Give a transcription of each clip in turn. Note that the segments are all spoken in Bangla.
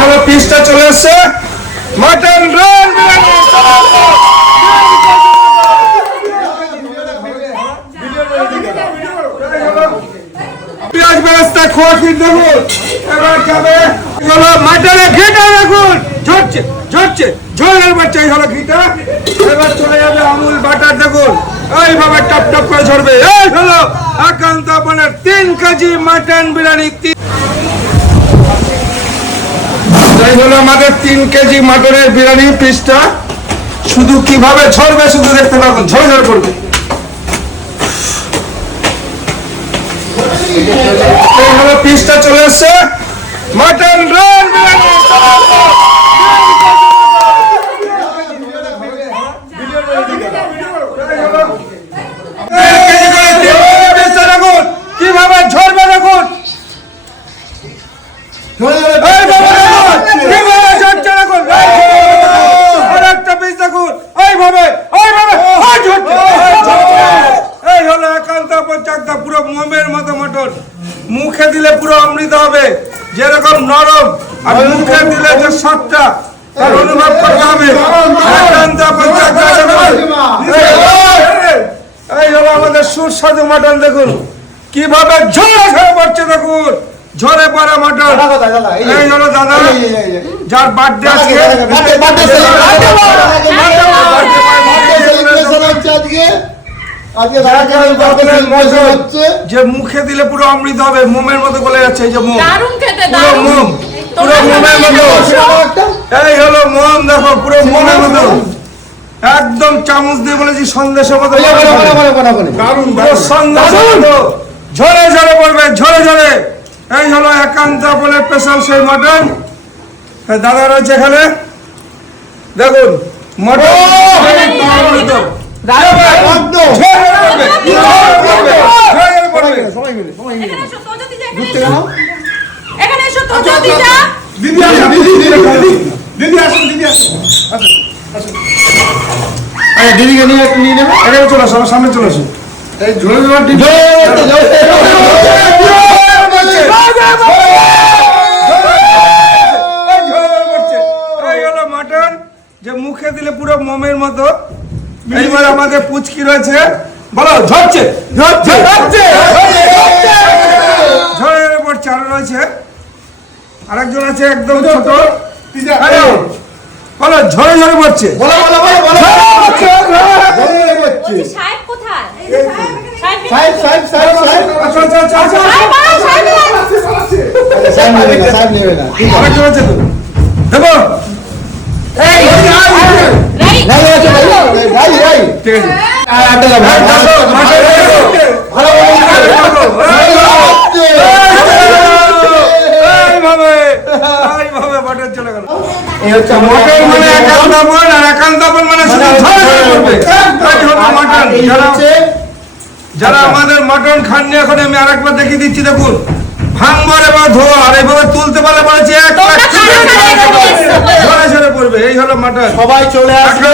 হলো পিসটা চলে এসছে মাটন ঘিটা দেখুন। ঝরছে ঝরছে এবার চলে আমুল বাটার, দেখুন। এইভাবে করে তিন কেজি মাটন বিরিয়ানি। এই হলো আমাদের তিন কেজি মাটনের বিরিয়ানি পিসটা শুধু কীভাবে ঝরবে শুধু দেখতে পাবেন ঝরে ঝরে পড়বে। এই হলো পিসটা চলে এসছে। Mutton role biryani. পঞ্চাকদা পুরো মোমের মতো মটন মুখে দিলে পুরো অমৃত হবে যেরকম নরম আর মুখে দিলে যে সবটা তার অনুভব করতে হবে। এই- হলো আমাদের সুস্বাদু মটন দেখুন কীভাবে ঝরে ঝরে পড়ছে দেখুন ঝরে পড়া মটন এই হলো দাদা যার বার্থডে আজকে যে মুখে দিলে পুরো অমৃত হবে মোমের মতো গলে যাচ্ছে এই যে মোম। পুরো মোম পুরো মোমের মতো। এই হলো মোম দেখো পুরো মোমের মতো। একদম চামচ দিয়ে বলেছি সন্দেশের মতো ঝরে ঝরে পড়বে ঝরে ঝরে। এই হলো একান্ত বলে স্পেশাল সেই মটন। দাদা রয়েছে এখানে। দেখুন মটন দিদি আসুন দিদি আসুন দিদি আসুন দিদিকে নিয়ে একটু নিয়ে নেবে এখানে চলে আসো সামনে চলে আসো এই ঝোলে ঝোলে দিদি যে মুখে দিলে পুরো মোমের মতো এইবার আমাদের পুচকি রয়েছে। বলো ঝরছে। ঝরছে। আরও রয়েছে। আরেকজন আছে একদম ছোট। বলো ঝরে ঝরে পড়ছে। বলো বলো বলো বলো। বলছি, সাহেব কোথায়? সাহেব সাহেব সাহেব সাহেব সাহেব আচ্ছা আচ্ছা আচ্ছা আচ্ছা। সাহেব, নেবে না। আরেকজন আছে তো দেবো এই রাইট। ভাই আছে ভাই ভাই ভাই ঠিক আছে আর আটটা যাবে এই, আসো, মাঠে এসো। ভালো এইভাবে, এইভাবে মটন চলে গেল। এই হচ্ছে মানে একান্তাপন, আর একান্তাপন মানে শুধু মটন। যারা- হচ্ছে আমাদের মটন খাননি এখন আমি আরেকবার দেখিয়ে দিচ্ছি দেখুন। ভাঙবার এবার ধোয়া আর এইভাবে তুলতে পারলে পড়েছে এক? ঝরে ঝরে পড়বে। এই হলো মটন। সবাই চলে আসবে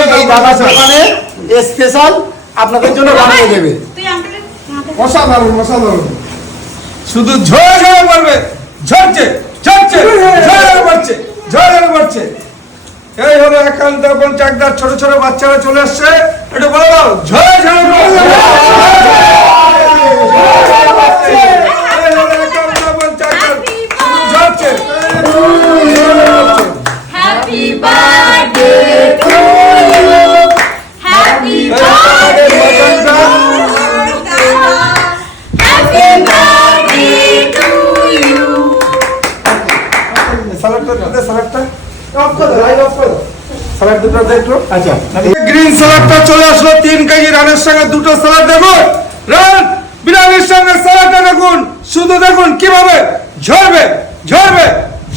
এই স্পেশাল আপনাদের জন্য বানিয়ে দেবে। অসাধারণ অসাধারণ। শুধু ঝরে ঝরে পড়বে ঝরছে ঝরছে ঝরে পড়ছে ঝরে পড়ছে। এই হলো একান্ত পঞ্চাকদার ছোট ছোট বাচ্চারা চলে আসছে একটু বলে দাও ঝরে ঝরে পড়ছে। এই হলো একান্ত পঞ্চাকদার, শুধু সালাড দুটো দে আচ্ছা। গ্রিন সালাডটা চলে আসলো তিন কেজি রানের সঙ্গে দুটো সালাড দেখুন। রান বিরিয়ানির সঙ্গে সালাডটা দেখুন। শুধু দেখুন কীভাবে ঝরবে ঝরবে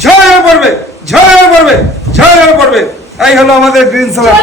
ঝরে পড়বে পড়বে ঝরে পড়বে। এই হলো আমাদের গ্রিন সালাড